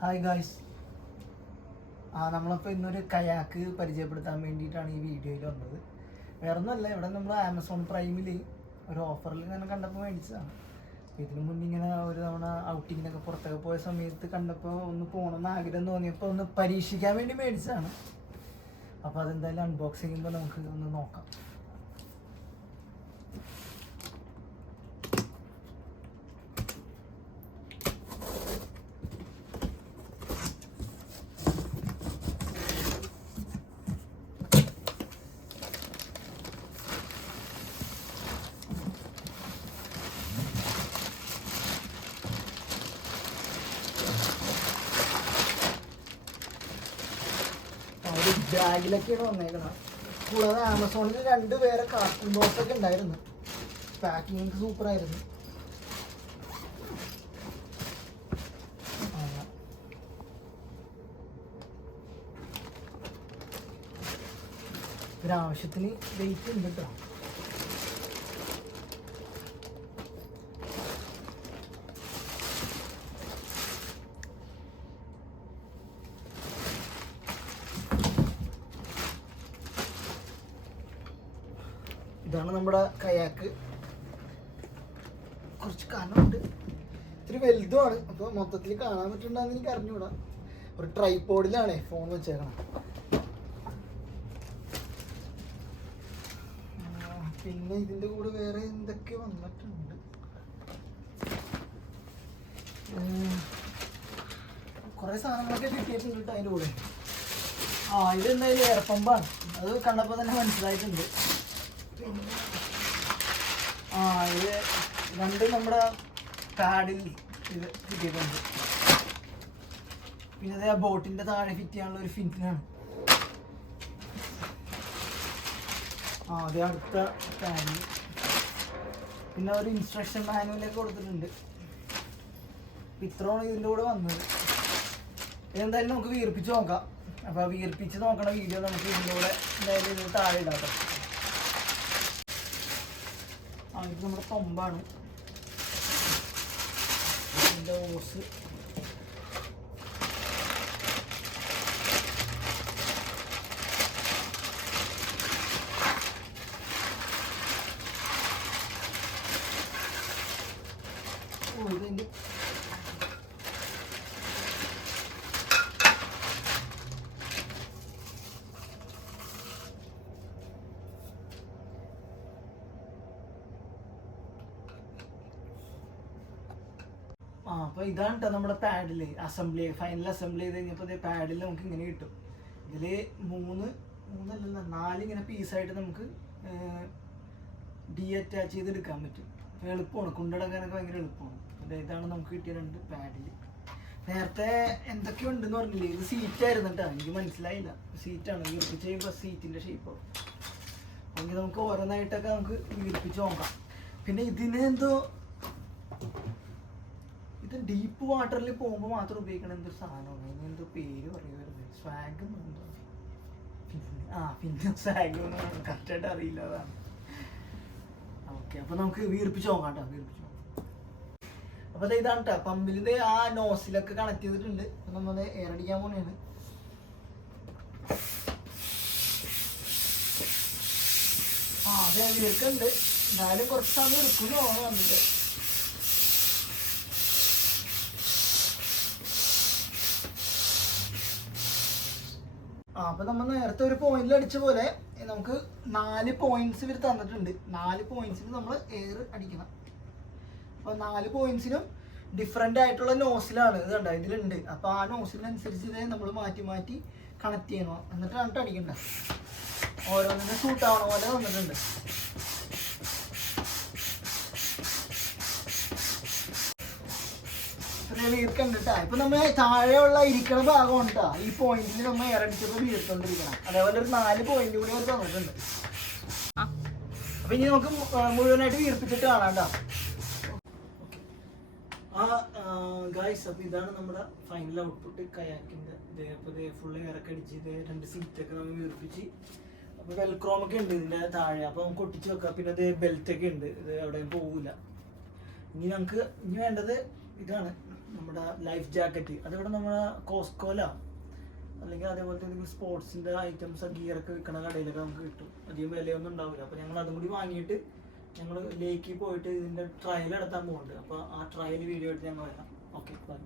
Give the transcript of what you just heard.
Hi guys ആ നമ്മളപ്പോൾ ഇന്നൊരു കയാക്ക് പരിചയപ്പെടുത്താൻ വേണ്ടിയിട്ടാണ് ഈ വീഡിയോയിൽ വന്നത്. വേറെ ഒന്നുമല്ല ഇവിടെ നമ്മൾ ആമസോൺ പ്രൈമിൽ ഒരു ഓഫറിൽ ഇങ്ങനെ കണ്ടപ്പോൾ മേടിച്ചതാണ്. ഇതിനു മുന്നേ ഇങ്ങനെ ഒരു തവണ ഔട്ടിങ്ങിനൊക്കെ പുറത്തൊക്കെ പോയ സമയത്ത് കണ്ടപ്പോൾ ഒന്ന് പോകണമെന്ന് ആഗ്രഹം തോന്നിയപ്പോൾ ഒന്ന് പരീക്ഷിക്കാൻ വേണ്ടി മേടിച്ചതാണ്. അപ്പോൾ അതെന്തായാലും അൺബോക്സ് ചെയ്യുമ്പോൾ നമുക്ക് ഒന്ന് നോക്കാം ആ, ഒരു ബാഗിലൊക്കെയാണ് വന്നേക്കണം കൂടാതെ ആമസോണിൽ രണ്ട് പേരെ കാർട്ടൂൺ ബോക്സ് ഒക്കെ ഉണ്ടായിരുന്നു. പാക്കിംഗ് സൂപ്പർ ആയിരുന്നു. ഒരാവശ്യത്തിന് വെയിറ്റ് ഉണ്ട് കേട്ടോ ഇതാണ് നമ്മുടെ കയാക്ക്. കുറച്ച് കനമുണ്ട്. ഇത്തിരി വലുതുമാണ്. അപ്പോൾ മൊത്തത്തിൽ കാണാൻ പറ്റുന്നുണ്ടെന്ന് എനിക്ക് അറിഞ്ഞുകൂടാ ഒരു ട്രൈപോഡിലാണ് ഫോൺ വെച്ചേക്കണം പിന്നെ ഇതിന്റെ കൂടെ വേറെ എന്തൊക്കെ വന്നിട്ടുണ്ട്? കുറേ സാധനങ്ങളൊക്കെ കിട്ടിയിട്ടുണ്ട് കേട്ടോ അതിന്റെ കൂടെ. ആ ഇത് എന്തായാലും എയർ പമ്പാണ് അത് കണ്ടപ്പോൾ തന്നെ മനസ്സിലായിട്ടുണ്ട്. ആ ഇത് രണ്ട് നമ്മുടെ പാഡിൽ ഇത് കിട്ടിയിട്ടുണ്ട്. പിന്നെ അതേ ബോട്ടിന്റെ താഴെ ഫിറ്റ് ചെയ്യാനുള്ള ഒരു ഫിറ്റിനാണ് ആ അതെ അടുത്ത പാഡിൽ പിന്നെ ഒരു ഇൻസ്ട്രക്ഷൻ മാനുവലൊക്കെ കൊടുത്തിട്ടുണ്ട്. ഇത്രയാണ് ഇതിന്റെ കൂടെ വന്നത്. ഇതെന്തായാലും നമുക്ക് വീർപ്പിച്ച് നോക്കാം. അപ്പോൾ വീർപ്പിച്ച് നോക്കണ വീഡിയോ നമുക്ക് ഇതിന്റെ കൂടെ എന്തായാലും ഇതിന് താഴെ ഇടാം കേട്ടോ ആ ഇത് നമ്മുടെ പമ്പാണ്. ഇതിന്റെ ഓസ്. ഇതിന്റെ ആ അപ്പൊ ഇതാണ് കേട്ടോ നമ്മുടെ പാഡിൽ. അസംബ്ലി ഫൈനൽ അസംബ്ലി ചെയ്ത് കഴിഞ്ഞപ്പോൾ പാഡിൽ നമുക്ക് ഇങ്ങനെ കിട്ടും. ഇതിൽ മൂന്ന് മൂന്നല്ല നാല് ഇങ്ങനെ പീസായിട്ട് നമുക്ക് ഡി അറ്റാച്ച് ചെയ്ത് എടുക്കാൻ പറ്റും. അപ്പൊ എളുപ്പമാണ്. കൊണ്ടുനടക്കാനൊക്കെ ഭയങ്കര എളുപ്പമാണ്. അപ്പൊ ഇതാണ് നമുക്ക് കിട്ടിയ രണ്ട് പാഡിൽ. നേരത്തെ എന്തൊക്കെയോ ഉണ്ടെന്ന് പറഞ്ഞില്ലേ? ഇത് സീറ്റ് ആയിരുന്നു കേട്ടോ എനിക്ക് മനസ്സിലായില്ല. സീറ്റാണ് വീർപ്പിച്ച് കഴിയുമ്പോൾ സീറ്റിന്റെ ഷേപ്പ് അല്ലെങ്കിൽ നമുക്ക് ഓരോന്നായിട്ടൊക്കെ നമുക്ക് വീർപ്പിച്ച് നോക്കാം. പിന്നെ ഇതിന് എന്തോ ഇത് ഡീപ്പ് വാട്ടറിൽ പോകുമ്പോൾ മാത്രം ഉപയോഗിക്കണ എന്തൊരു സാധനമാണ്? അതിന് എന്തോ പേര് പറയുമായിരുന്നു സ്വാഗ് ആ പിന്നെ സ്വാഗ് കറക്റ്റായിട്ട് അറിയില്ല അതാണ്. ഓക്കെ അപ്പൊ നമുക്ക് വീർപ്പിച്ച് നോക്കാം കേട്ടോ വീർപ്പിച്ച് നോക്കാം. അപ്പൊ അത് ഇതാണ് കേട്ടോ പമ്പിൽ ഇത് ആ നോസിലൊക്കെ കണക്ട് ചെയ്തിട്ടുണ്ട്. അപ്പൊ നമ്മൾ എയർ അടിക്കാൻ ആ അതെ വീർക്കുണ്ട്. എന്നാലും കുറച്ച് സമയം എടുക്കുന്നു തോന്നുന്നു ആ അപ്പൊ നമ്മൾ നേരത്തെ ഒരു പോയിന്റിൽ അടിച്ച പോലെ നമുക്ക് നാല് പോയിന്റ്സ് ഇവർ തന്നിട്ടുണ്ട്. നാല് പോയിന്റ്സിന് നമ്മൾ എയർ അടിക്കണം. അപ്പൊ നാല് പോയിന്റ്സിനും ഡിഫറെന്റ് ആയിട്ടുള്ള നോസിലാണ് ഇത് കണ്ടോ? ഇതിലുണ്ട്. അപ്പൊ ആ നോസിനനുസരിച്ച് ഇതേ നമ്മൾ മാറ്റി മാറ്റി കണക്ട് ചെയ്യണം. എന്നിട്ട് കണ്ടിട്ട് അടിക്കണ്ട ഓരോന്നിനും സൂട്ട് ആവണ പോലെ തന്നിട്ടുണ്ട്. ഇപ്പൊ നമ്മ താഴെയുള്ള ഇരിക്കണ ഭാഗമാണ് ഉണ്ടാ ഈ പോയിന്റിൽ നമ്മ ഇറങ്ങിച്ചപ്പോ വീർത്തോണ്ടിരിക്കണം അതേപോലെ ഒരു നാല് പോയിന്റ് കൂടി അവർ തന്നിട്ടുണ്ട്. അപ്പൊ ഇനി നമുക്ക് മുഴുവനായിട്ട് വീർപ്പിച്ചിട്ട് കാണാം ആ ഗായ്സ് അപ്പൊ ഇതാണ് നമ്മുടെ ഫൈനൽ ഔട്ട്പുട്ട് കയാക്കിന്റെ ഇതേപോലെ ഫുള്ള് ഇറക്കടിച്ച് ഇതേ രണ്ട് സീറ്റ് ഒക്കെ നമ്മൾ വീർപ്പിച്ച്. അപ്പൊ വെൽക്രോം ഒക്കെ ഉണ്ട് ഇതിന്റെ താഴെ. അപ്പൊ നമുക്ക് ഒട്ടിച്ച് വെക്കാം. പിന്നെ ഇത് ബെൽറ്റ് ഒക്കെ ഉണ്ട്. ഇത് എവിടെയും പോവില്ല ഇനി നമുക്ക് ഇനി വേണ്ടത് ഇതാണ് നമ്മുടെ ലൈഫ് ജാക്കറ്റ് അതിവിടെ നമ്മുടെ കോസ്കോല അല്ലെങ്കിൽ അതേപോലത്തെ എന്തെങ്കിലും സ്പോർട്സിന്റെ ഐറ്റംസ് ഗിയറൊക്കെ വിൽക്കണ കടയിലൊക്കെ നമുക്ക് കിട്ടും. അധികം വിലയൊന്നും ഉണ്ടാവില്ല. അപ്പോൾ ഞങ്ങൾ അതും കൂടി വാങ്ങിയിട്ട് ഞങ്ങൾ ലേക്ക് പോയിട്ട് ഇതിന്റെ ട്രയൽ നടത്താൻ പോകുന്നുണ്ട് അപ്പോൾ ആ ട്രയൽ വീഡിയോ ആയിട്ട് ഞങ്ങൾ വരാം. Okay bye